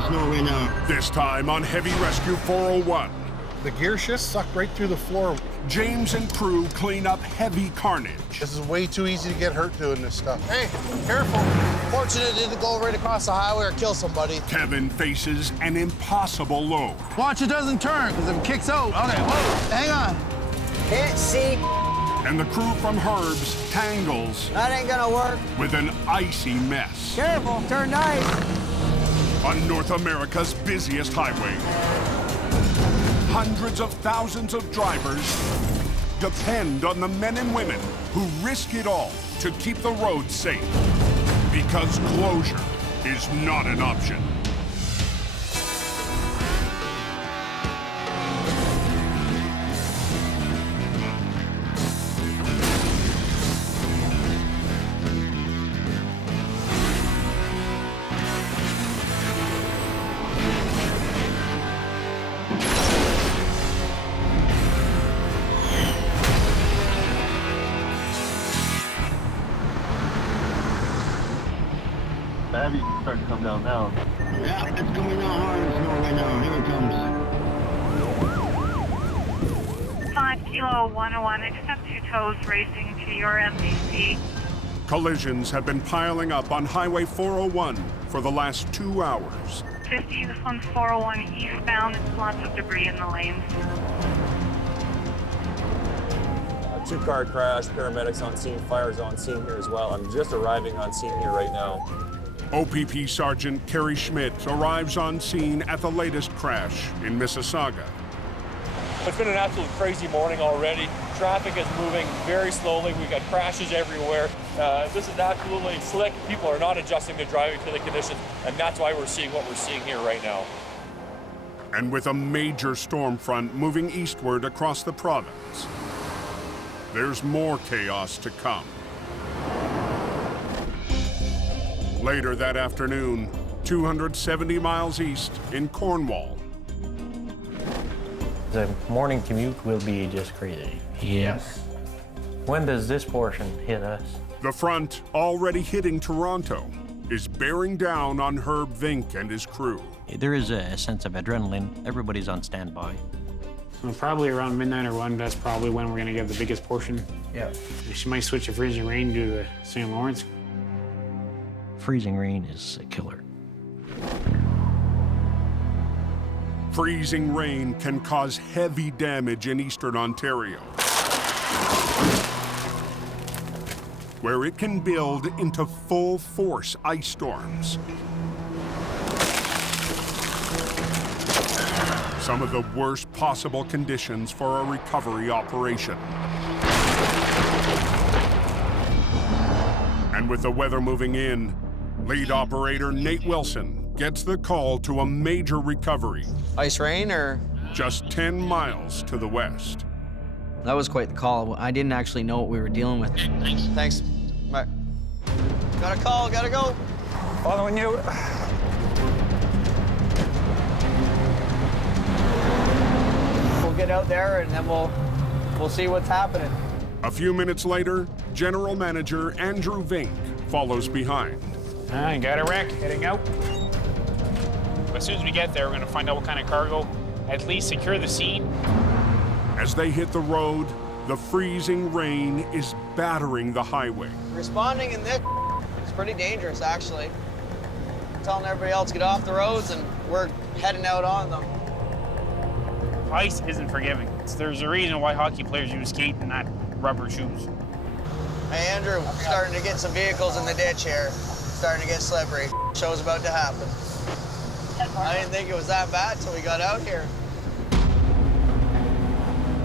hard as snow right now. This time on Heavy Rescue 401. The gear shift sucked right through the floor. James and crew clean up heavy carnage. This is way too easy to get hurt doing this stuff. Hey, careful. Fortunate it didn't go right across the highway or kill somebody. Kevin faces an impossible load. Watch it doesn't turn, because if it kicks out. Okay, whoa, hang on. Can't see. And the crew from Herbs tangles That ain't gonna work. with an icy mess Careful, turn nice. on North America's busiest highway. Hundreds of thousands of drivers depend on the men and women who risk it all to keep the roads safe. Because closure is not an option. The heavy's starting to come down now. Yeah, it's coming down hard as snow right now. Here it comes. 5 Kilo 101, accept 2 tows racing to your MDC. Collisions have been piling up on Highway 401 for the last 2 hours. 50, this one's 401 eastbound, lots of debris in the lanes. Two-car crash, paramedics on scene, fire's on scene here as well. I'm just arriving on scene here right now. OPP Sergeant Kerry Schmidt arrives on scene at the latest crash in Mississauga. It's been an absolute crazy morning already. Traffic is moving very slowly. We've got crashes everywhere. This is absolutely slick. People are not adjusting their driving to the conditions, and that's why we're seeing what we're seeing here right now. And with a major storm front moving eastward across the province, there's more chaos to come. Later that afternoon, 270 miles east in Cornwall. The morning commute will be just crazy. Yes. When does this portion hit us? The front, already hitting Toronto, is bearing down on Herb Vink and his crew. There is a sense of adrenaline. Everybody's on standby. So probably around midnight or 1, that's probably when we're gonna get the biggest portion. Yeah. She might switch to freezing rain due to the St. Lawrence. Freezing rain is a killer. Freezing rain can cause heavy damage in eastern Ontario, where it can build into full-force ice storms. Some of the worst possible conditions for a recovery operation. And with the weather moving in, lead operator Nate Wilson gets the call to a major recovery. Ice rain or? Just 10 miles to the west. That was quite the call. I didn't actually know what we were dealing with. Thanks. Bye. Got a call, gotta go. Following you. We'll get out there and then we'll see what's happening. A few minutes later, General Manager Andrew Vink follows behind. I got a wreck heading out. As soon as we get there, we're gonna find out what kind of cargo, at least secure the scene. As they hit the road, the freezing rain is battering the highway. Responding in this is pretty dangerous, actually. Telling everybody else to get off the roads and we're heading out on them. Ice isn't forgiving. There's a reason why hockey players use skate and not rubber shoes. Hey, Andrew, starting to get some vehicles in the ditch here. Starting to get slippery. Show's about to happen. I didn't think it was that bad till we got out here.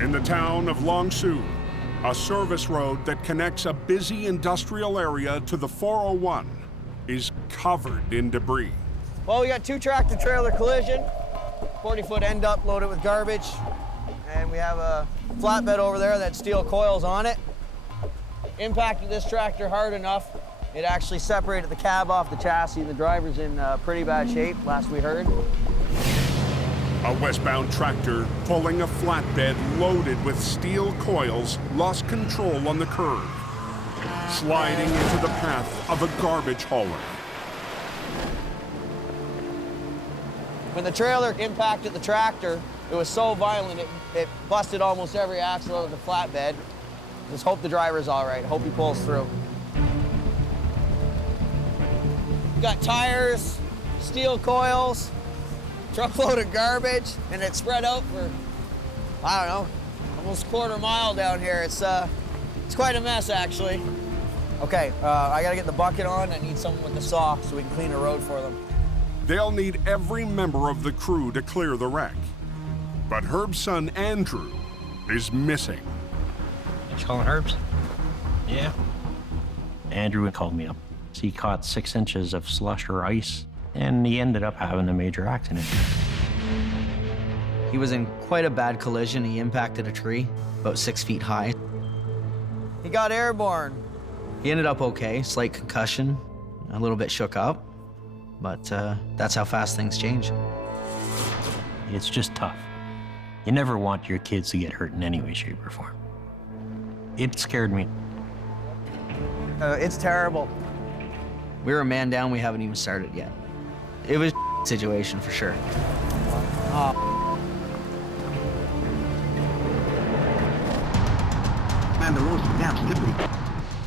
In the town of Long Sault, a service road that connects a busy industrial area to the 401 is covered in debris. Well, we got 2 tractor-trailer collision, 40-foot end up loaded with garbage, and we have a flatbed over there that steel coils on it. Impacted this tractor hard enough, it actually separated the cab off the chassis. The driver's in pretty bad shape, last we heard. A westbound tractor pulling a flatbed loaded with steel coils lost control on the curve, sliding into the path of a garbage hauler. When the trailer impacted the tractor, it was so violent, it busted almost every axle out of the flatbed. Just hope the driver's all right. Hope he pulls through. Got tires, steel coils, truckload of garbage, and it's spread out for, I don't know, almost a quarter mile down here. It's quite a mess, actually. Okay, I gotta get the bucket on. I need someone with the saw so we can clean the road for them. They'll need every member of the crew to clear the wreck. But Herb's son, Andrew, is missing. You calling Herb's? Yeah. Andrew called me up. He caught 6 inches of slush or ice, and he ended up having a major accident. He was in quite a bad collision. He impacted a tree about 6 feet high. He got airborne. He ended up okay, slight concussion, a little bit shook up, but that's how fast things change. It's just tough. You never want your kids to get hurt in any way, shape, or form. It scared me. It's terrible. We were a man down, we haven't even started yet. It was a situation for sure. Man, the road's damn slippery.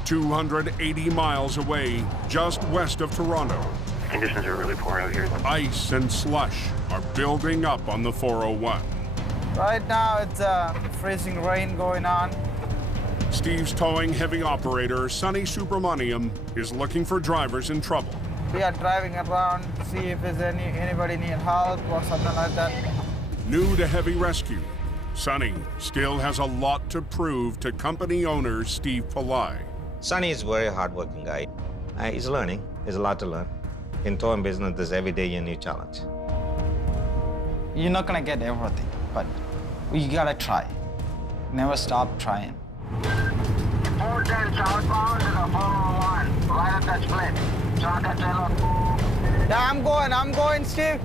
280 miles away, just west of Toronto, Conditions are really poor out here. ice and slush are building up on the 401. Right now, it's freezing rain going on. Steve's towing heavy operator, Sonny Subramaniam, is looking for drivers in trouble. We are driving around, see if there's anybody need help or something like that. New to heavy rescue, Sonny still has a lot to prove to company owner Steve Pillai. Sonny is a very hardworking guy. He's learning. There's a lot to learn. In towing business, there's every day a new challenge. You're not gonna get everything, but you gotta try. Never stop trying. 410 southbound to the 401, right at that split. Yeah, I'm going, Steve.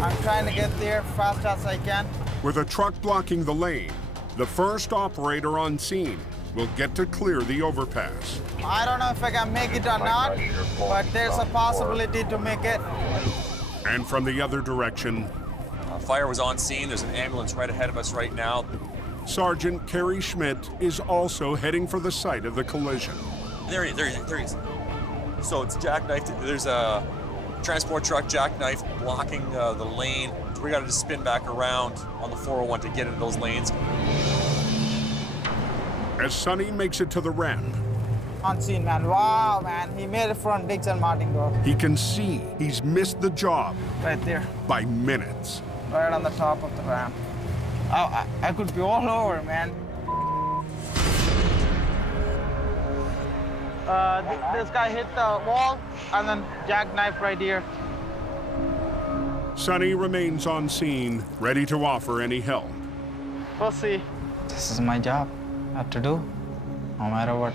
I'm trying to get there fast as I can. With a truck blocking the lane, the first operator on scene will get to clear the overpass. I don't know if I can make it or not, but there's a possibility to make it. And from the other direction, Fire was on scene. There's an ambulance right ahead of us right now. Sergeant Kerry Schmidt is also heading for the site of the collision. There he is. So it's jackknifed. There's a transport truck jackknifed blocking the lane. So we got to just spin back around on the 401 to get into those lanes. As Sonny makes it to the ramp, On scene, man. Wow, man. He made it from Dixon Martin, bro. he can see he's missed the job Right there, by minutes. right on the top of the ramp. I could be all over, man. This guy hit the wall and then jackknife right here. Sonny remains on scene, ready to offer any help. We'll see. This is my job. I have to do, no matter what.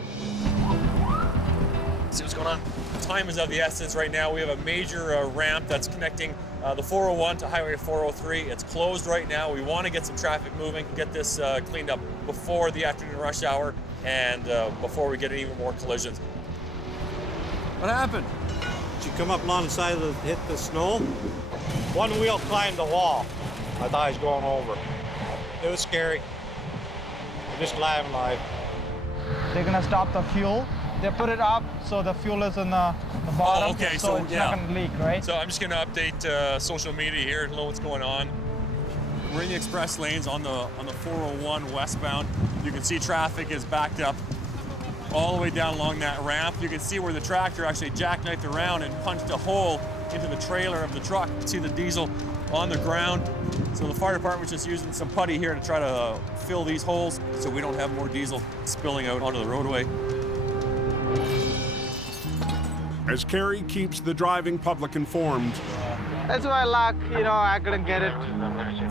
See what's going on? Time is of the essence right now. We have a major ramp that's connecting the 401 to Highway 403. It's closed right now. We want to get some traffic moving, get this cleaned up before the afternoon rush hour and before we get even more collisions. What happened? Did you come up alongside and hit the snow? One wheel climbed the wall. I thought he was going over. It was scary. I'm just glad I'm alive. They're gonna stop the fuel. They put it up so the fuel is in the bottom, okay, so it's not gonna leak, right? So I'm just gonna update social media here to know what's going on. We're in the express lanes on the 401 westbound. You can see traffic is backed up all the way down along that ramp. You can see where the tractor actually jackknifed around and punched a hole into the trailer of the truck. You can see the diesel on the ground. So the fire department's just using some putty here to try to fill these holes so we don't have more diesel spilling out onto the roadway. As Kerry keeps the driving public informed, That's my luck, I couldn't get it.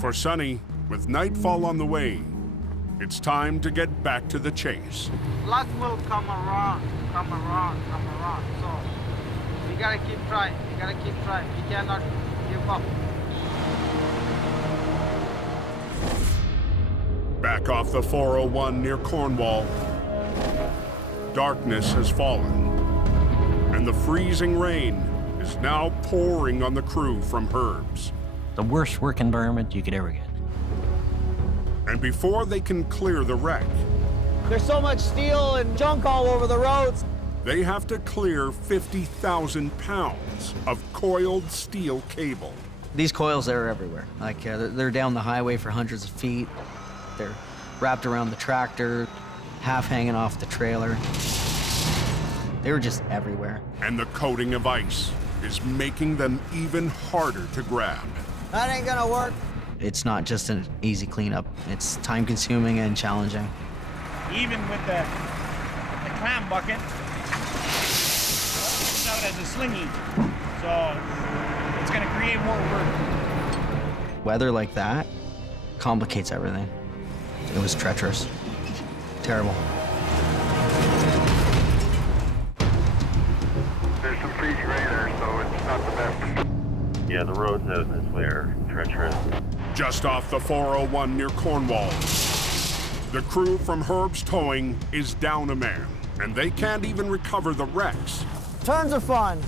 for Sonny, with nightfall on the way, it's time to get back to the chase. Luck will come around. So we gotta keep trying. We cannot give up. Back off the 401 near Cornwall, darkness has fallen, and the freezing rain is now pouring on the crew from Herb's. The worst work environment you could ever get. And before they can clear the wreck, There's so much steel and junk all over the roads. they have to clear 50,000 pounds of coiled steel cable. These coils are everywhere. Like, they're down the highway for hundreds of feet. They're wrapped around the tractor, half hanging off the trailer. They were just everywhere. And the coating of ice is making them even harder to grab. That ain't gonna work. It's not just an easy cleanup. It's time-consuming and challenging. Even with the clam bucket, it's out as a slingy, so it's going to create more work. Weather like that complicates everything. It was treacherous. Terrible. There's some freezing rain there, so it's not the best. Yeah, the roads out this way are treacherous. Just off the 401 near Cornwall, the crew from Herb's Towing is down a man, and they can't even recover the wrecks Turns are fun.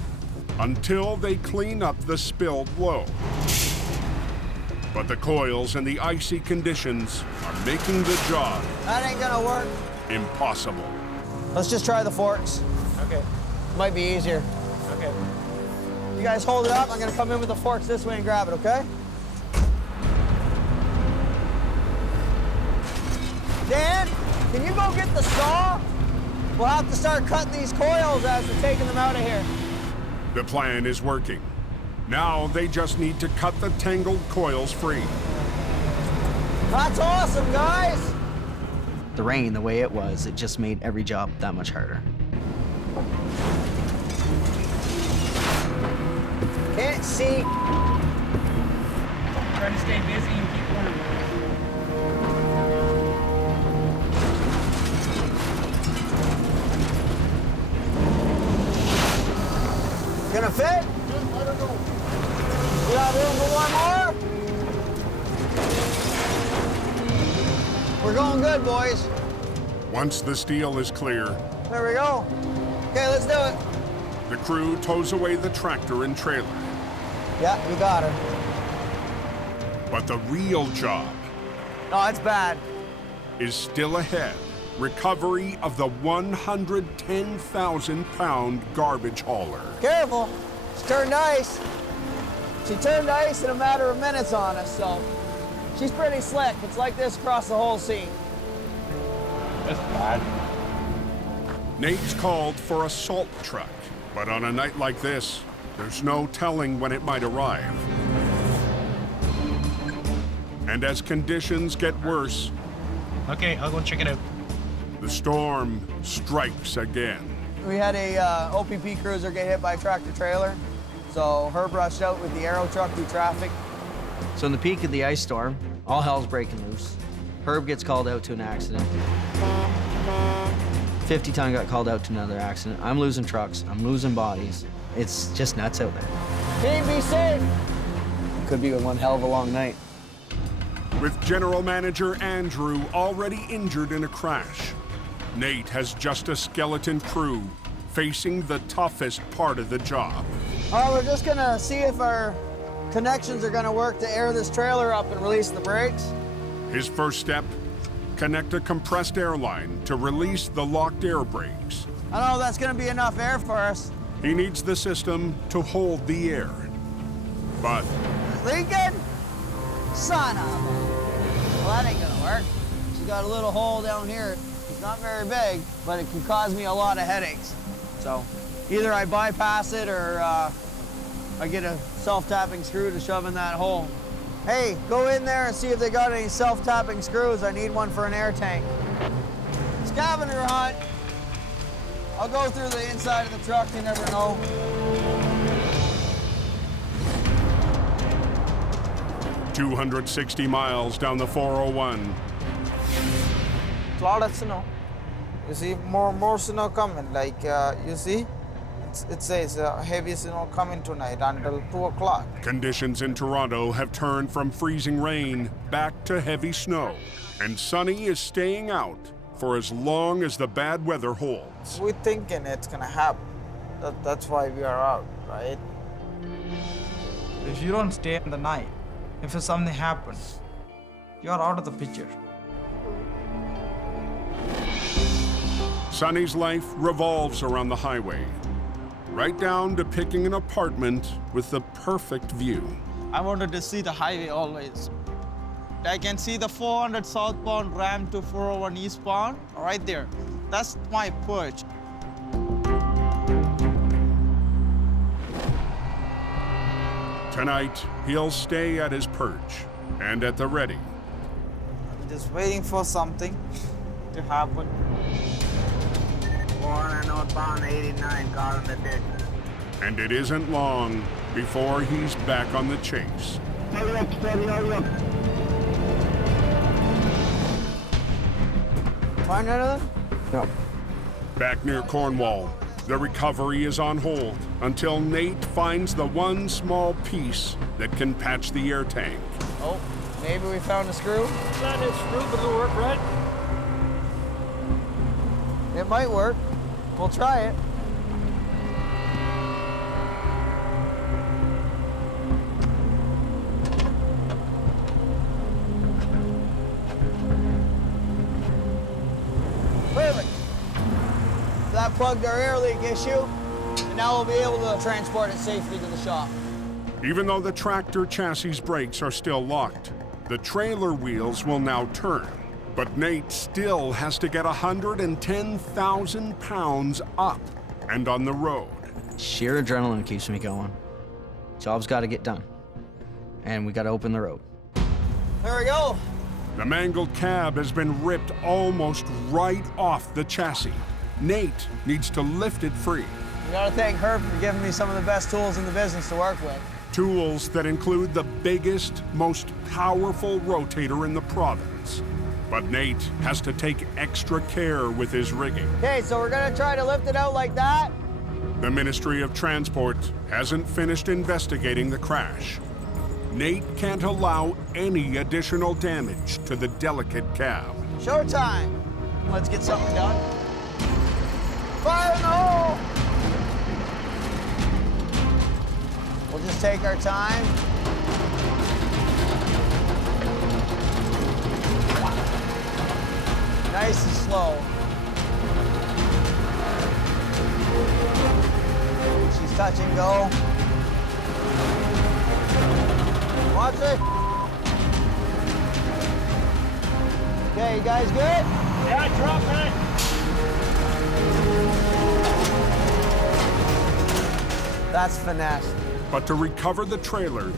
until they clean up the spilled load. But the coils and the icy conditions are making the job That ain't gonna work. impossible. Let's just try the forks. Okay, Might be easier. okay. You guys hold it up. I'm gonna come in with the forks this way and grab it, okay? Dan, can you go get the saw? We'll have to start cutting these coils as we're taking them out of here. The plan is working. Now they just need to cut the tangled coils free. That's awesome, guys. The rain, the way it was, it just made every job that much harder. Can't see. Try to stay busy and keep warm. Gonna fit? I don't know. You got room for one more? We're going good, boys. Once the steel is clear, There we go. Okay, let's do it. the crew tows away the tractor and trailer. Yeah, you got her. But the real job No, it's bad. is still ahead. Recovery of the 110,000-pound garbage hauler. Careful. She turned ice. She turned ice in a matter of minutes on us, so she's pretty slick. It's like this across the whole scene. That's bad. Nate's called for a salt truck, but on a night like this, there's no telling when it might arrive. And as conditions get worse, Okay, I'll go check it out. the storm strikes again. We had a OPP cruiser get hit by a tractor trailer, so Herb rushed out with the aero truck through traffic. So in the peak of the ice storm, all hell's breaking loose. Herb gets called out to an accident. 50-ton got called out to another accident. I'm losing trucks. I'm losing bodies. It's just nuts out there. Team, be safe. Could be one hell of a long night. With General Manager Andrew already injured in a crash, Nate has just a skeleton crew facing the toughest part of the job. We're just gonna see if our connections are gonna work to air this trailer up and release the brakes. His first step, connect a compressed air line to release the locked air brakes. I don't know if that's gonna be enough air for us. He needs the system to hold the air. But Leaking? Son of a... Well, that ain't gonna work. She's got a little hole down here. It's not very big, but it can cause me a lot of headaches. So either I bypass it or I get a self-tapping screw to shove in that hole. Hey, go in there and see if they got any self-tapping screws. I need one for an air tank. Scavenger hunt. I'll go through the inside of the truck, you never know. 260 miles down the 401. A lot of snow. You see more snow coming. Like you see, it says heavy snow coming tonight until 2 o'clock. Conditions in Toronto have turned from freezing rain back to heavy snow, and Sonny is staying out for as long as the bad weather holds. We're thinking it's gonna happen. That's why we are out, right? If you don't stay in the night, If something happens, you are out of the picture. Sonny's life revolves around the highway, right down to picking an apartment with the perfect view. I wanted to see the highway always. I can see the 400 southbound ramp to 401 eastbound right there. That's my perch. Tonight, he'll stay at his perch and at the ready. I'm just waiting for something to happen. 400 northbound 89, caught in the ditch. And it isn't long before he's back on the chase. Hurry up, steady, hurry up. Find anything? No. Back near Cornwall, the recovery is on hold until Nate finds the one small piece that can patch the air tank. Oh, maybe we found a screw? Not a screw, but it'll work, right? It might work. We'll try it. Perfect. That plugged our air leak issue, and now we'll be able to transport it safely to the shop. Even though the tractor chassis brakes are still locked, the trailer wheels will now turn. But Nate still has to get 110,000 pounds up and on the road. Sheer adrenaline keeps me going. Job's got to get done. And we got to open the road. There we go. The mangled cab has been ripped almost right off the chassis. Nate needs to lift it free. We gotta thank Herb for giving me some of the best tools in the business to work with. Tools that include the biggest, most powerful rotator in the province. But Nate has to take extra care with his rigging. Okay, so we're gonna try to lift it out like that. The Ministry of Transport hasn't finished investigating the crash. Nate can't allow any additional damage to the delicate cab. Showtime. Let's get something done. Fire in the hole! We'll just take our time. Nice and slow. She's touch and go. Watch it. Okay, you guys good? Yeah, drop it. That's finesse. But to recover the trailer,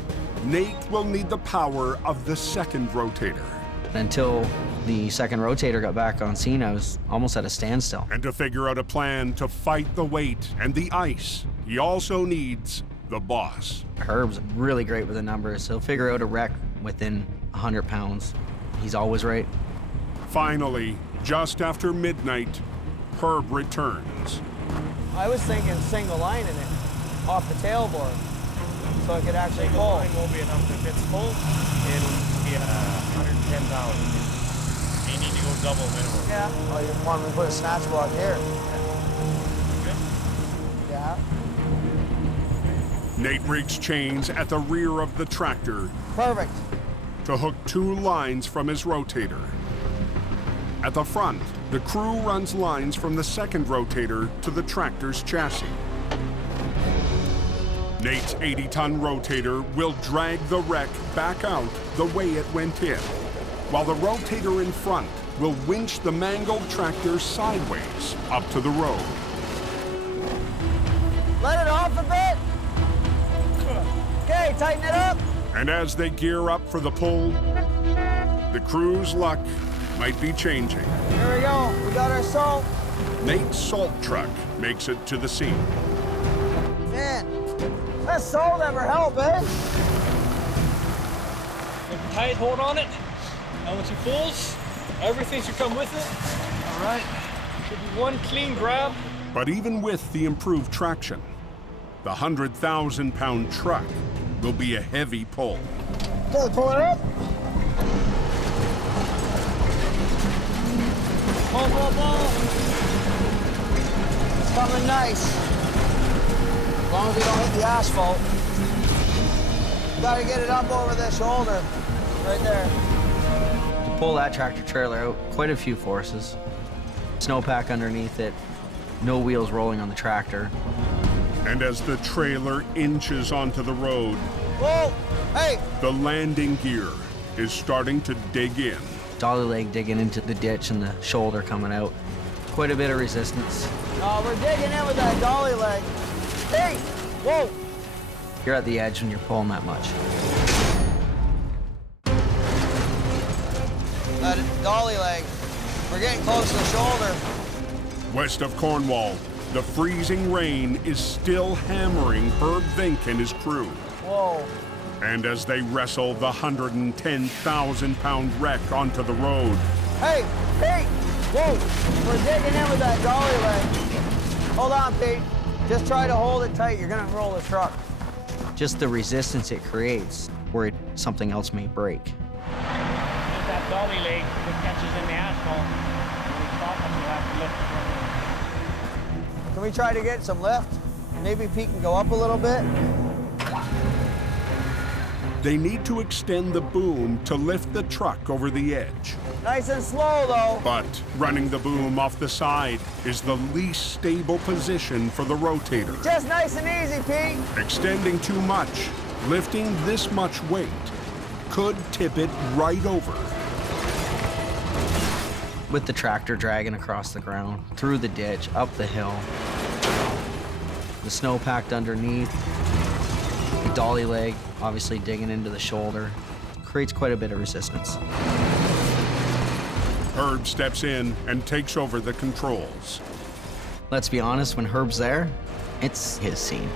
Nate will need the power of the second rotator. Until the second rotator got back on scene, I was almost at a standstill. And to figure out a plan to fight the weight and the ice, he also needs the boss. Herb's really great with the numbers. He'll figure out a wreck within 100 pounds. He's always right. Finally, just after midnight, Herb returns. I was thinking single line in it, off the tailboard, so it could actually pull. Line won't be enough. If it's full, it'll be 110,000. You need to go double minimum. Yeah. Oh, you want me to put a snatch block here? Yeah. Nate rigs chains at the rear of the tractor. Perfect. To hook 2 lines from his rotator. At the front, the crew runs lines from the second rotator to the tractor's chassis. Nate's 80-ton rotator will drag the wreck back out the way it went in, while the rotator in front will winch the mangled tractor sideways up to the road. Let it off a bit. Okay, tighten it up. And as they gear up for the pull, the crew's luck might be changing. Here we go. We got our salt. Nate's salt truck makes it to the scene. Man, that salt never help, eh? Get a tight hold on it. And once it pulls, everything should come with it. All right. Should be one clean grab. But even with the improved traction, the 100,000-pound truck will be a heavy pull. Okay, pull it up. Pull. It's coming nice. As long as we don't hit the asphalt. Gotta get it up over the shoulder, right there. To pull that tractor trailer out, quite a few forces. Snowpack underneath it, no wheels rolling on the tractor. And as the trailer inches onto the road, whoa, hey! The landing gear is starting to dig in. Dolly leg digging into the ditch and the shoulder coming out. Quite a bit of resistance. Oh, we're digging in with that dolly leg. Hey, whoa! You're at the edge when you're pulling that much. That dolly leg. We're getting close to the shoulder. West of Cornwall, the freezing rain is still hammering Herb Vink and his crew. Whoa. And as they wrestle the 110,000-pound wreck onto the road. Hey, hey, whoa, we're digging in with that dolly leg. Hold on, Pete. Just try to hold it tight. You're gonna roll the truck. Just the resistance it creates, worried something else may break. That dolly leg that catches in the asphalt. When we stop them, you have to lift it. Can we try to get some lift? Maybe Pete can go up a little bit. They need to extend the boom to lift the truck over the edge. Nice and slow, though. But running the boom off the side is the least stable position for the rotator. Just nice and easy, Pete. Extending too much, lifting this much weight, could tip it right over. With the tractor dragging across the ground, through the ditch, up the hill, the snow packed underneath, the dolly leg obviously digging into the shoulder, creates quite a bit of resistance. Herb steps in and takes over the controls. Let's be honest, when Herb's there, it's his scene.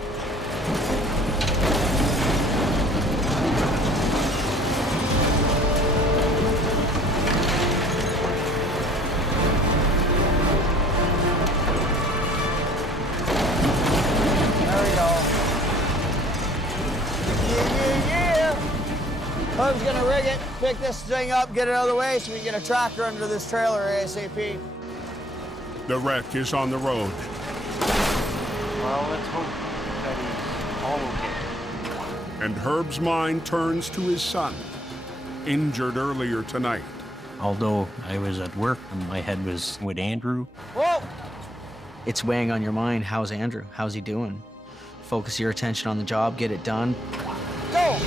Herb's gonna rig it, pick this thing up, get it out of the way so we can get a tractor under this trailer ASAP. The wreck is on the road. Well, let's hope that he's all okay. And Herb's mind turns to his son, injured earlier tonight. Although I was at work and my head was with Andrew. Whoa! It's weighing on your mind. How's Andrew? How's he doing? Focus your attention on the job, get it done. Go!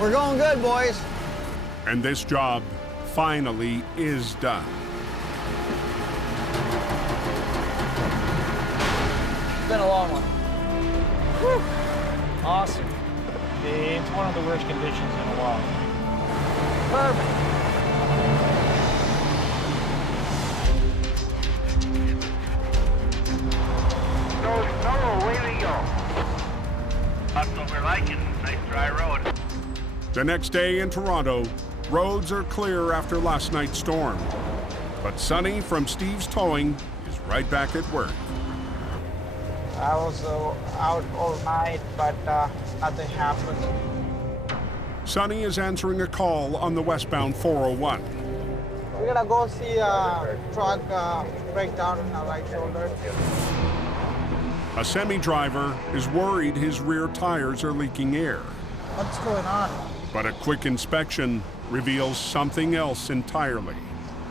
We're going good, boys. And this job finally is done. It's been a long one. Whew. Awesome. It's one of the worst conditions in a while. Perfect. No, away we go. That's what we're liking. Nice dry road. The next day in Toronto, roads are clear after last night's storm. But Sonny from Steve's Towing is right back at work. I was out all night, but nothing happened. Sonny is answering a call on the westbound 401. We're gonna go see a truck break down in our right shoulder. A semi-driver is worried his rear tires are leaking air. What's going on? But a quick inspection reveals something else entirely.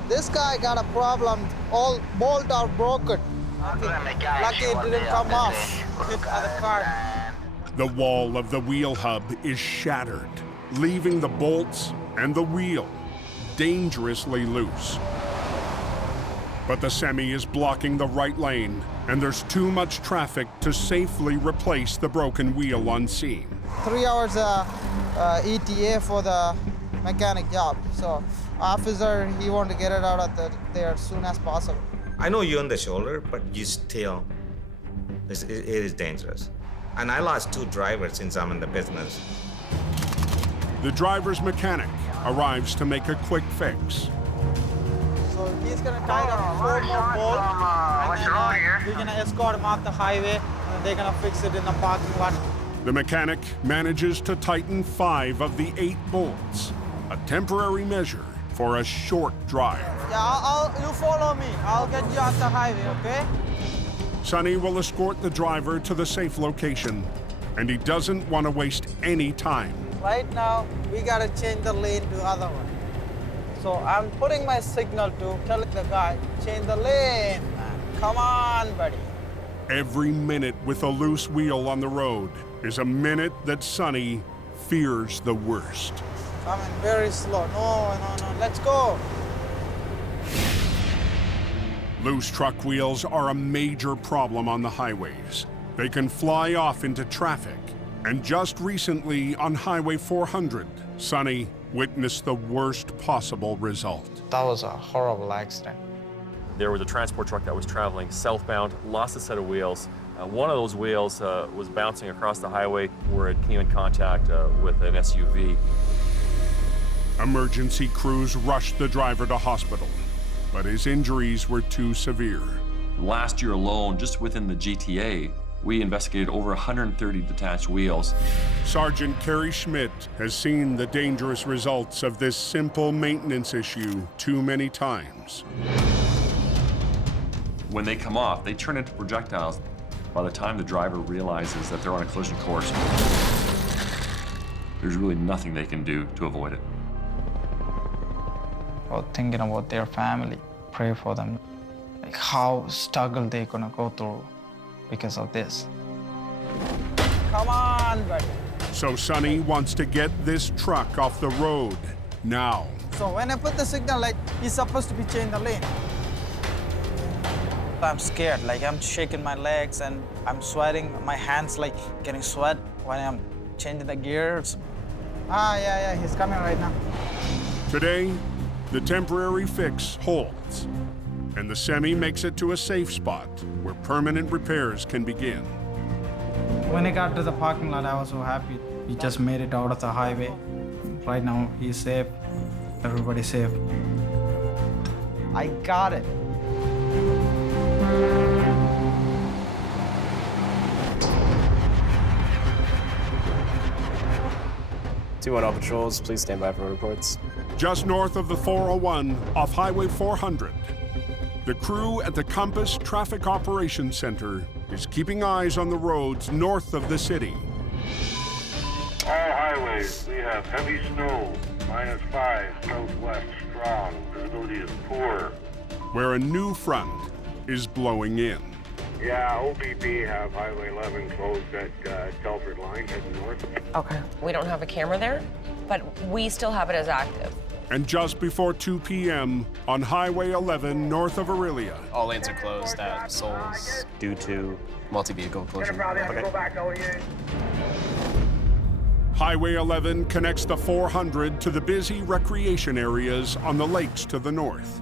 This guy got a problem. All bolts are broken. Lucky it didn't come off. Hit by the car. The wall of the wheel hub is shattered, leaving the bolts and the wheel dangerously loose. But the semi is blocking the right lane, and there's too much traffic to safely replace the broken wheel on scene. 3 hours ETA for the mechanic job. So officer, he wanted to get it out of there as soon as possible. I know you're on the shoulder, but you still, it is dangerous. And I lost 2 drivers since I'm in the business. The driver's mechanic arrives to make a quick fix. So he's gonna tie up 4 more bolts, and then we're gonna escort him off the highway, and they're gonna fix it in the parking lot. The mechanic manages to tighten 5 of the 8 bolts, a temporary measure for a short drive. Yeah, you follow me. I'll get you off the highway, okay? Sonny will escort the driver to the safe location, and he doesn't want to waste any time. Right now, we gotta change the lane to other one. So I'm putting my signal to tell the guy, change the lane, man. Come on, buddy. Every minute with a loose wheel on the road is a minute that Sonny fears the worst. Coming very slow. No, let's go. Loose truck wheels are a major problem on the highways. They can fly off into traffic. And just recently on Highway 400, Sonny witnessed the worst possible result. That was a horrible accident. There was a transport truck that was traveling southbound, lost a set of wheels. One of those wheels was bouncing across the highway where it came in contact with an SUV. Emergency crews rushed the driver to hospital, but his injuries were too severe. Last year alone, just within the GTA, we investigated over 130 detached wheels. Sergeant Kerry Schmidt has seen the dangerous results of this simple maintenance issue too many times. When they come off, they turn into projectiles. By the time the driver realizes that they're on a collision course, there's really nothing they can do to avoid it. Or thinking about their family, pray for them. Like how struggle they're gonna go through because of this. Come on, buddy. So Sonny wants to get this truck off the road now. So when I put the signal light, he's supposed to be changing the lane. I'm scared, like I'm shaking my legs and I'm sweating. My hands like getting sweat when I'm changing the gears. Yeah, he's coming right now. Today, the temporary fix holds, and the semi makes it to a safe spot where permanent repairs can begin. When I got to the parking lot, I was so happy. He just made it out of the highway. Right now, he's safe. Everybody's safe. I got it. All patrols, please stand by for reports. Just north of the 401 off Highway 400, the crew at the Compass Traffic Operations Center is keeping eyes on the roads north of the city. All highways, we have heavy snow, -5, southwest strong, visibility is poor. Where a new front is blowing in. Yeah, OBB have Highway 11 closed at Telford Line heading north. Okay. We don't have a camera there, but we still have it as active. And just before 2 p.m. on Highway 11 north of Aurelia. All lanes are closed at Souls due to multi-vehicle collision. Okay. Highway 11 connects the 400 to the busy recreation areas on the lakes to the north.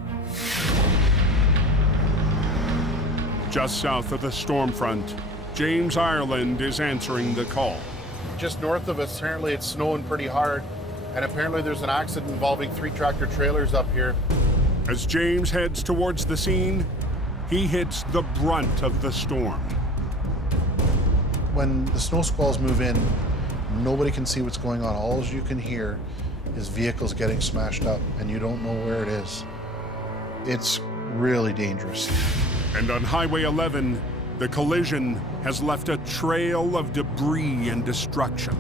Just south of the storm front, James Ireland is answering the call. Just north of us, apparently it's snowing pretty hard, and apparently there's an accident involving 3 tractor trailers up here. As James heads towards the scene, he hits the brunt of the storm. When the snow squalls move in, nobody can see what's going on. All you can hear is vehicles getting smashed up, and you don't know where it is. It's really dangerous. And on Highway 11, the collision has left a trail of debris and destruction.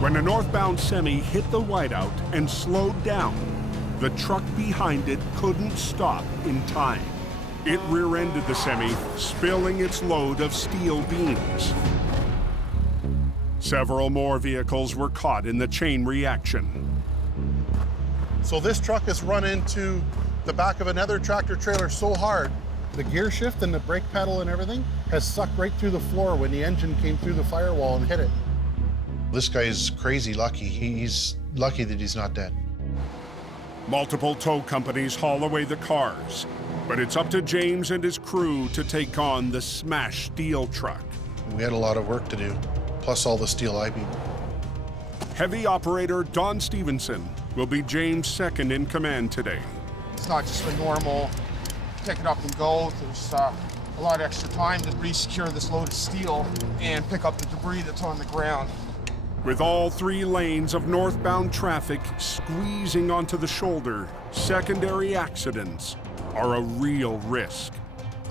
When a northbound semi hit the whiteout and slowed down, the truck behind it couldn't stop in time. It rear-ended the semi, spilling its load of steel beams. Several more vehicles were caught in the chain reaction. So this truck has run into the back of another tractor trailer so hard, the gear shift and the brake pedal and everything has sucked right through the floor when the engine came through the firewall and hit it. This guy is crazy lucky. He's lucky that he's not dead. Multiple tow companies haul away the cars, but it's up to James and his crew to take on the smashed steel truck. We had a lot of work to do, plus all the steel I-beam. Heavy operator Don Stevenson will be James' second in command today. It's not just a normal pick it up and go. There's a lot of extra time to re-secure this load of steel and pick up the debris that's on the ground. With all 3 lanes of northbound traffic squeezing onto the shoulder, secondary accidents are a real risk.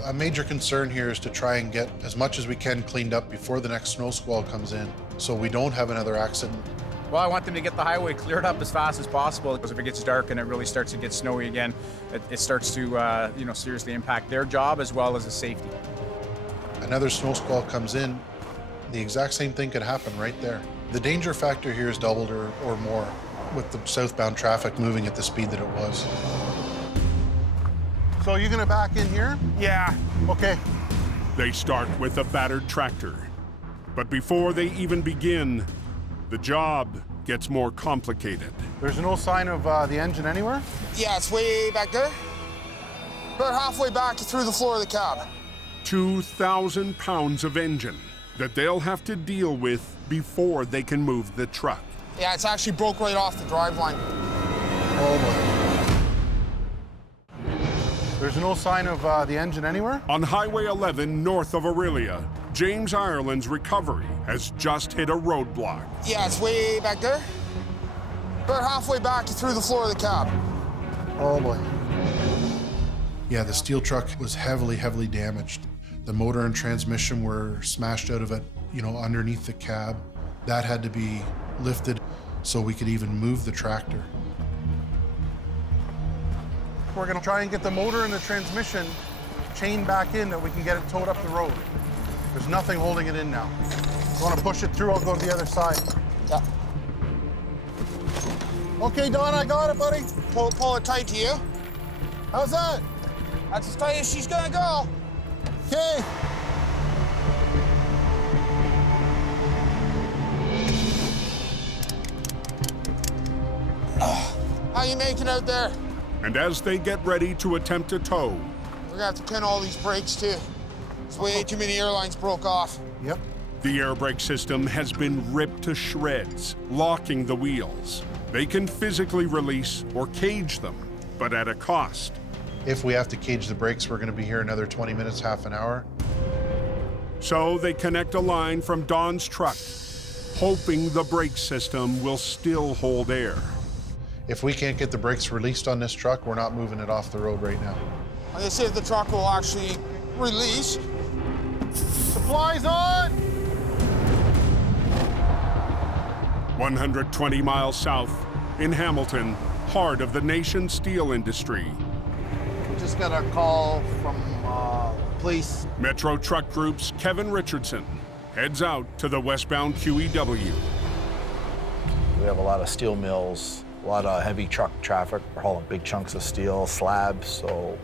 A major concern here is to try and get as much as we can cleaned up before the next snow squall comes in. so we don't have another accident. Well, I want them to get the highway cleared up as fast as possible, because if it gets dark and it really starts to get snowy again, it starts to seriously impact their job as well as the safety. Another snow squall comes in, the exact same thing could happen right there. The danger factor here is doubled or more with the southbound traffic moving at the speed that it was. So you're gonna back in here? Yeah. Okay. They start with a battered tractor. But before they even begin, the job gets more complicated. There's no sign of the engine anywhere? Yeah, it's way back there. About halfway back through the floor of the cab. 2,000 pounds of engine that they'll have to deal with before they can move the truck. Yeah, it's actually broke right off the driveline. Oh boy. There's no sign of the engine anywhere? On Highway 11 north of Aurelia, James Ireland's recovery has just hit a roadblock. Yeah, it's way back there. About halfway back through the floor of the cab. Oh boy. Yeah, the steel truck was heavily damaged. The motor and transmission were smashed out of it, underneath the cab. That had to be lifted so we could even move the tractor. We're gonna try and get the motor and the transmission chained back in that we can get it towed up the road. There's nothing holding it in now. If you wanna push it through, I'll go to the other side. Yeah. Okay, Don, I got it, buddy. Pull it tight to you. How's that? That's as tight as she's gonna go. Okay. How you making out there? And as they get ready to attempt a tow, We're gonna have to pin all these brakes too. There's way too many airlines broke off. Yep. the air brake system has been ripped to shreds, locking the wheels. They can physically release or cage them, but at a cost. If we have to cage the brakes, we're going to be here another 20 minutes, half an hour. So they connect a line from Don's truck, hoping the brake system will still hold air. If we can't get the brakes released on this truck, we're not moving it off the road right now. And they say the truck will actually release. Supplies on! 120 miles south, in Hamilton, heart of the nation's steel industry. Just got a call from police. Metro Truck Group's Kevin Richardson heads out to the westbound QEW. We have a lot of steel mills, a lot of heavy truck traffic. We're hauling big chunks of steel, slabs, so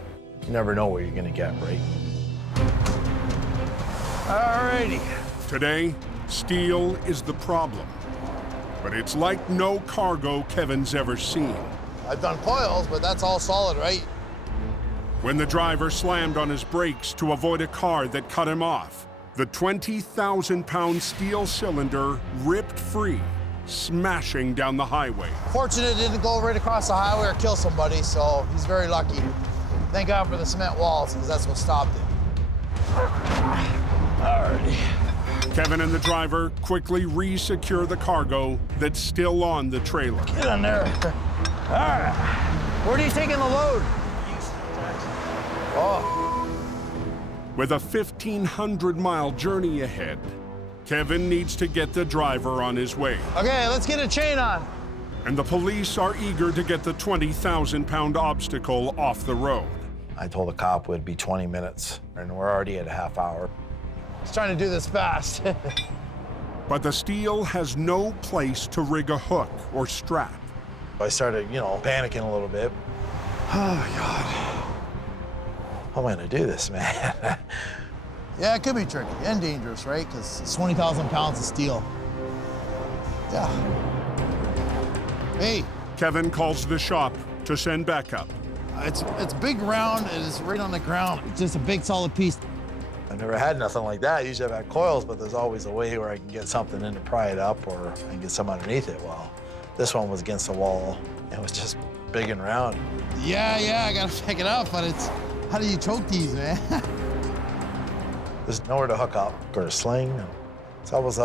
you never know where you're gonna get, right? Alrighty. Today, steel is the problem. But it's like no cargo Kevin's ever seen. I've done coils, but that's all solid, right? When the driver slammed on his brakes to avoid a car that cut him off, the 20,000-pound steel cylinder ripped free, smashing down the highway. Fortunate it didn't go right across the highway or kill somebody, so he's very lucky. Thank God for the cement walls, because that's what stopped it. Alrighty. Kevin and the driver quickly re-secure the cargo that's still on the trailer. Get on there. All right. Where are you taking the load? Oh. With a 1,500-mile journey ahead, Kevin needs to get the driver on his way. Okay, let's get a chain on. And the police are eager to get the 20,000-pound obstacle off the road. I told the cop it would be 20 minutes, and we're already at a half hour. I was trying to do this fast. But the steel has no place to rig a hook or strap. I started, panicking a little bit. Oh, God. How am I gonna do this, man? Yeah, it could be tricky and dangerous, right? Because it's 20,000 pounds of steel. Yeah. Hey. Kevin calls the shop to send backup. It's big round, and it's right on the ground. It's just a big solid piece. I've never had nothing like that. Usually I've had coils, but there's always a way where I can get something in to pry it up, or I can get some underneath it. Well, this one was against the wall. It was just big and round. Yeah, I gotta pick it up, but how do you choke these, man? There's nowhere to hook up or a sling. So I was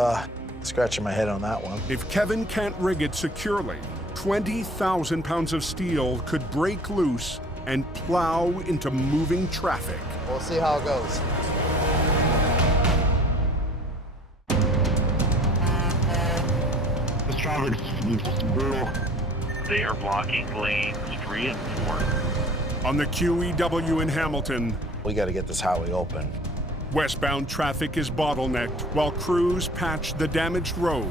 scratching my head on that one. If Kevin can't rig it securely, 20,000 pounds of steel could break loose and plow into moving traffic. We'll see how it goes. They are blocking lanes 3 and 4. On the QEW in Hamilton, We got to get this highway open. westbound traffic is bottlenecked while crews patch the damaged road.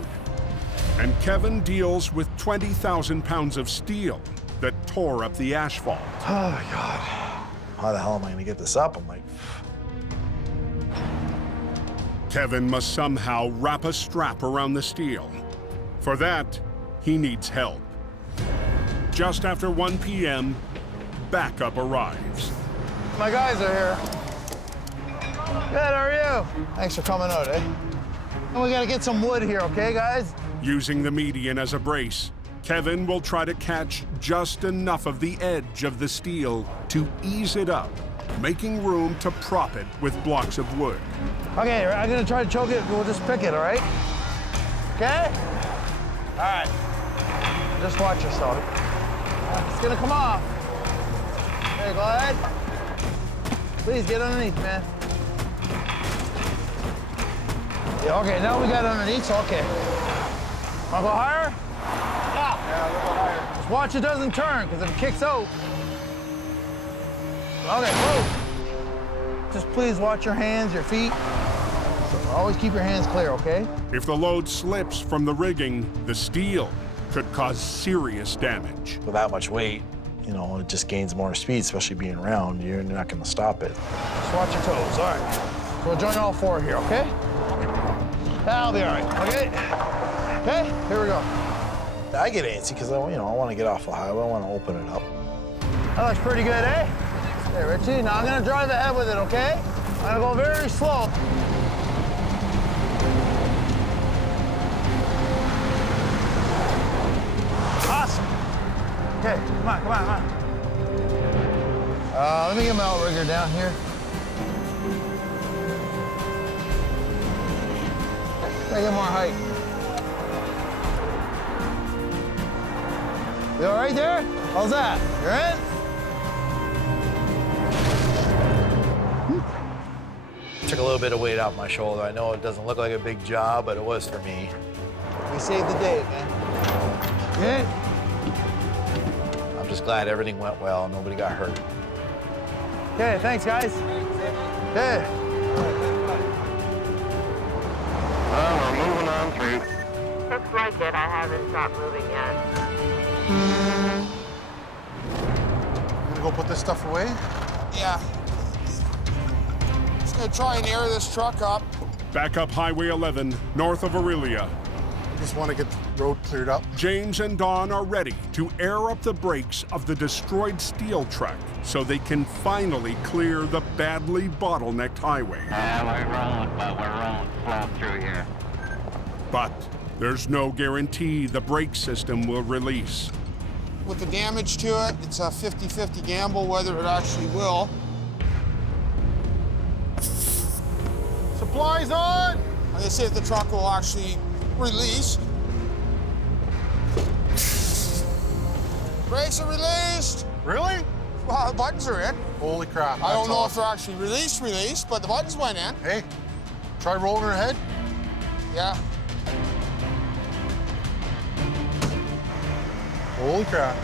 And Kevin deals with 20,000 pounds of steel that tore up the asphalt. Oh, God. How the hell am I going to get this up? I'm like, Kevin must somehow wrap a strap around the steel. For that, he needs help. Just after 1 p.m., backup arrives. my guys are here. Good, how are you? Thanks for coming out, eh? And we got to get some wood here, okay, guys? Using the median as a brace, Kevin will try to catch just enough of the edge of the steel to ease it up, making room to prop it with blocks of wood. Okay, I'm going to try to choke it. We'll just pick it, all right? Okay? All right. Just watch yourself. It's going to come off. Okay, go ahead. Please get underneath, man. Yeah, okay, now we got underneath, so okay. Wanna go higher? Yeah, a little higher. Just watch it doesn't turn, because if it kicks out. Okay, whoa. Just please watch your hands, your feet. So always keep your hands clear, okay? If the load slips from the rigging, the steel could cause serious damage. With that much weight, you know, it just gains more speed, especially being round. You're not going to stop it. Just watch your toes, all right. So we'll join all four here, okay? That'll be all right, okay? Okay, here we go. I get antsy because I want to get off the highway. I want to open it up. That looks pretty good, eh? Hey, Richie, now I'm going to drive ahead with it, okay? I'm going to go very slow. Awesome. Okay, come on, come on, come on. Let me get my outrigger down here. Make it more height. You all right there? How's that? You're in? Took a little bit of weight off my shoulder. I know it doesn't look like a big job, but it was for me. We saved the day, man. Yeah. I'm just glad everything went well. Nobody got hurt. Okay, thanks, guys. Okay. Well, we're moving on through. Looks like it. I haven't stopped moving yet. I'm gonna go put this stuff away. Yeah. Just gonna try and air this truck up. Back up Highway 11, north of Aurelia. Just want to get the road cleared up. James and Don are ready to air up the brakes of the destroyed steel truck so they can finally clear the badly bottlenecked highway. We're rolling slow through here. But there's no guarantee the brake system will release. With the damage to it, it's a 50-50 gamble whether it actually will. Supplies on! I'm gonna see if the truck will actually release. Brakes are released. Really? Well, the buttons are in. Holy crap. I don't know awesome. if they're actually released, but the buttons went in. Hey, try rolling her head. Yeah. Holy crap.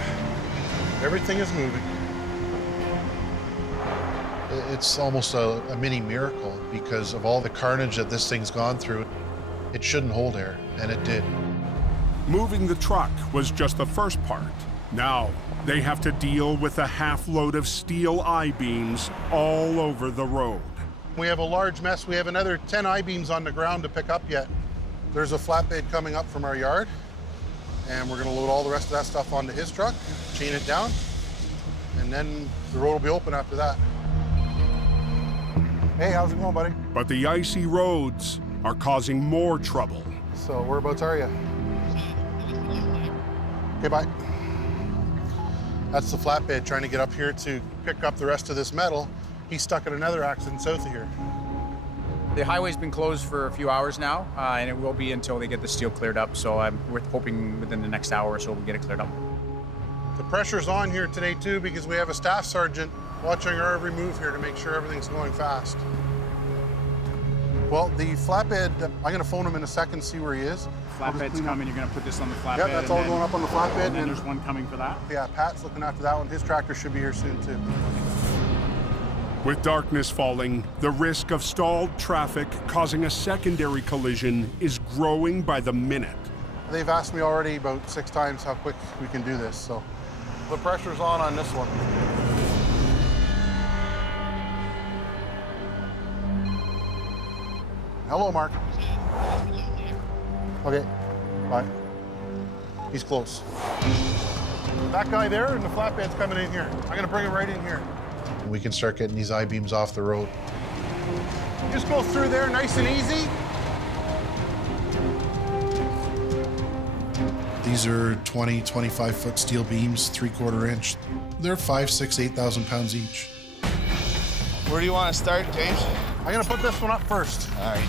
Everything is moving. It's almost a mini miracle because of all the carnage that this thing's gone through. It shouldn't hold air, and it did. Moving the truck was just the first part. Now, they have to deal with a half load of steel I-beams all over the road. We have a large mess. We have another 10 I-beams on the ground to pick up yet. There's a flatbed coming up from our yard, and we're gonna load all the rest of that stuff onto his truck, chain it down, and then the road will be open after that. Hey, how's it going, buddy? But the icy roads are causing more trouble. So whereabouts are you? Okay, bye. That's the flatbed trying to get up here to pick up the rest of this metal. He's stuck at another accident south of here. The highway's been closed for a few hours now, and it will be until they get the steel cleared up. So we're hoping within the next hour or so we'll get it cleared up. The pressure's on here today too because we have a staff sergeant watching our every move here to make sure everything's going fast. Well, the flatbed, I'm gonna phone him in a second, see where he is. Flatbed's coming, you're gonna put this on the flatbed. Yeah, that's all going up on the flatbed. And then there's one coming for that? Yeah, Pat's looking after that one. His tractor should be here soon too. With darkness falling, the risk of stalled traffic causing a secondary collision is growing by the minute. They've asked me already about 6 times how quick we can do this, so. The pressure's on this one. Hello, Mark. Okay, bye. He's close. That guy there and the flatbed's coming in here. I'm gonna bring him right in here. We can start getting these I-beams off the road. Just go through there nice and easy. These are 20, 25-foot steel beams, 3/4 inch. They're 5, 6, 8,000 pounds each. Where do you want to start, James? I'm gonna put this one up first. All right.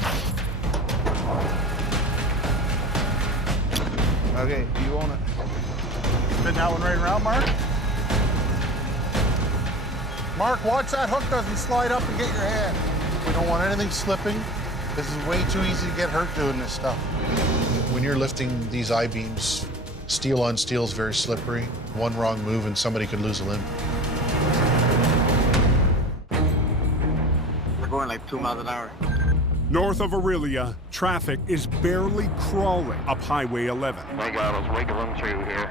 Okay, you own it. Spin that one right around, Mark. Mark, watch that hook doesn't slide up and get your hand. We don't want anything slipping. This is way too easy to get hurt doing this stuff. When you're lifting these I-beams, steel on steel is very slippery. One wrong move and somebody could lose a limb. We're going like 2 miles an hour. North of Aurelia, traffic is barely crawling up Highway 11. My God, I was wiggling through here.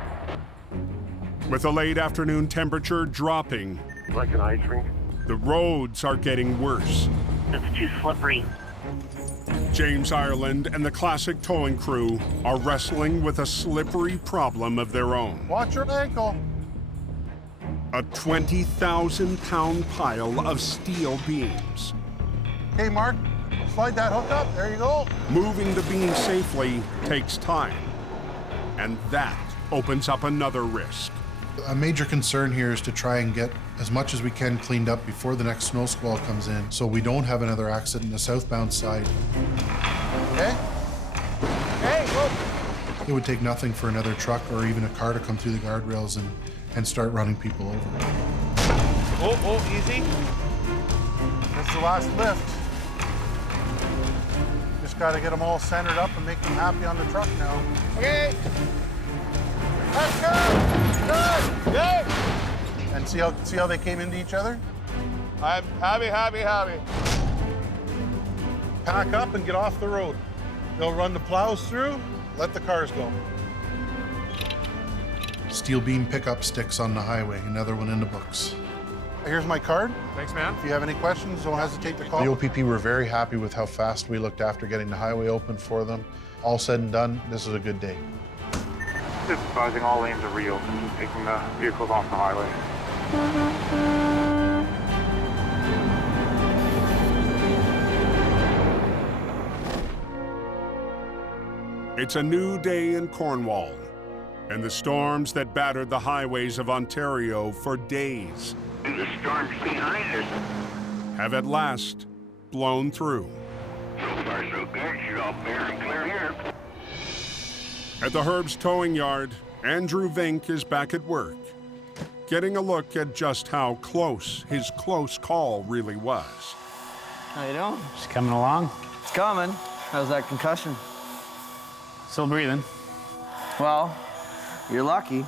With the late afternoon temperature dropping, Like an ice rink. the roads are getting worse. It's too slippery. James Ireland and the Classic Towing Crew are wrestling with a slippery problem of their own. Watch your ankle. A 20,000-pound pile of steel beams. Okay, Mark, slide that hook up. There you go. Moving the beam safely takes time, and that opens up another risk. A major concern here is to try and get as much as we can cleaned up before the next snow squall comes in, so we don't have another accident the southbound side. Okay? Hey, look! It would take nothing for another truck or even a car to come through the guardrails and start running people over. Oh, easy. That's the last lift. Just got to get them all centered up and make them happy on the truck now. Okay. That's good. Good. Good. And see how they came into each other? I'm happy. Pack up and get off the road. They'll run the plows through, let the cars go. Steel beam pickup sticks on the highway, another one in the books. Here's my card. Thanks, man. If you have any questions, don't hesitate to call. The OPP were very happy with how fast we looked after getting the highway open for them. All said and done, this is a good day. Just advising all lanes are reopened, taking the vehicles off the highway. It's a new day in Cornwall, and the storms that battered the highways of Ontario for days The storm's behind us. have at last blown through. So far, so good. Should all bear and clear here. At the Herb's towing yard, Andrew Vink is back at work, getting a look at just how close his close call really was. How you doing? Just coming along. It's coming. How's that concussion? Still breathing. Well, you're lucky.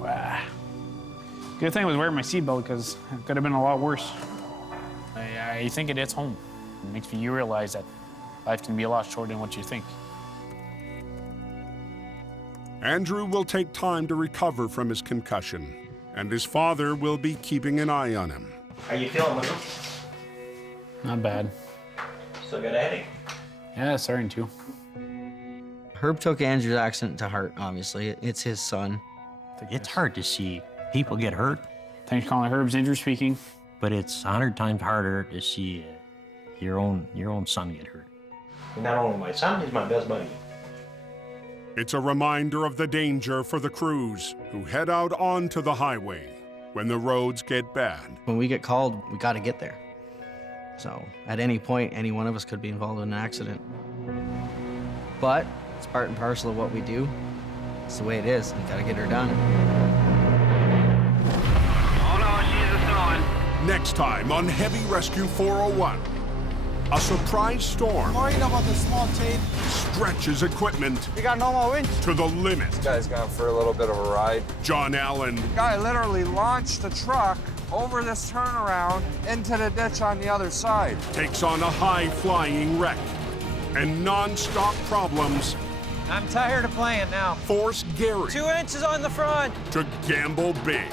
Wow. Good thing I was wearing my seatbelt because it could have been a lot worse. I think it hits home. It makes you realize that life can be a lot shorter than what you think. Andrew will take time to recover from his concussion, and his father will be keeping an eye on him. How you feeling, Lou? Not bad. Still got a headache? Yeah, starting to. Herb took Andrew's accident to heart, obviously. It's his son. It's hard to see people get hurt. Thanks for calling Herb's Andrew speaking. But it's 100 times harder to see your own son get hurt. Not only my son, he's my best buddy. It's a reminder of the danger for the crews who head out onto the highway when the roads get bad. When we get called, we got to get there. So at any point, any one of us could be involved in an accident. But it's part and parcel of what we do. It's the way it is. We got to get her done. Oh no, she's a snowing. Next time on Heavy Rescue 401. A surprise storm Worried about the small tape. stretches equipment We got no more winch. to the limit. This guy's gone for a little bit of a ride. John Allen The guy literally launched the truck over this turnaround into the ditch on the other side. takes on a high-flying wreck, and non-stop problems I'm tired of playing now. force Gary 2 inches on the front. to gamble big.